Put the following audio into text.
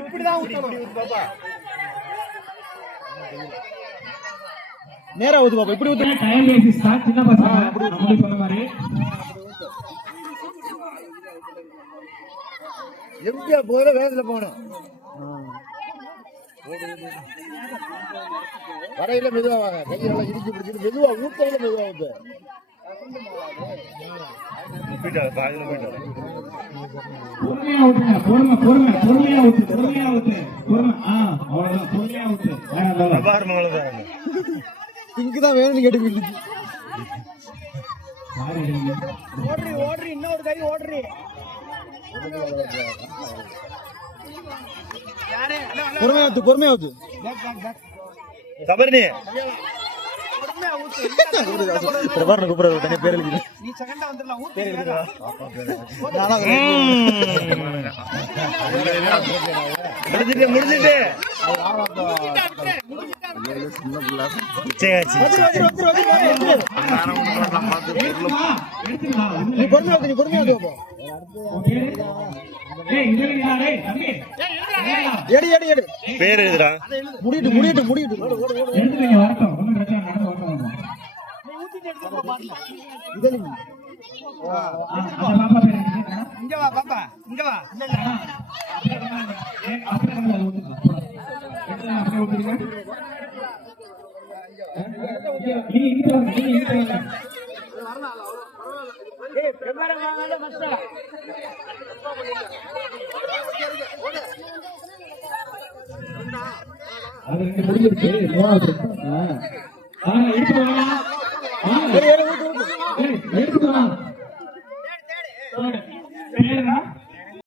இப்படிதான் பாப்பா நேரா ஊத்து பாப்பா இப்படி ஊத்து டைம் வேஸ்ட் ஸ்டார்ட் சின்ன பசங்க அப்படி சொன்ன மாதிரி எம்ஜியா போற வேகத்துல போகணும் வரையில மெதுவா வாங்க கையெல்லாம் இடிச்சு பிடிச்சிட்டு மெதுவா ஊத்தல மெதுவா ஊத்து பொறுமையா ஊத்துங்க பொறுமையா ஊத்து பொறுமையா ஊத்து இங்குதான் வேணும்னு கேட்டு ஓடுறி இன்னொரு கை ஓடுறி பொறுமையா ஊத்து சபர்னி கூப்பிடுறது தனியா பேர் எழுதி நீ செகண்டா வந்துடலாம் முடிஞ்சிட்டு பேர் எழுதுடா முடிட்டு இங்க வா பாப்பா இங்க வா அது முடிஞ்சிருக்கு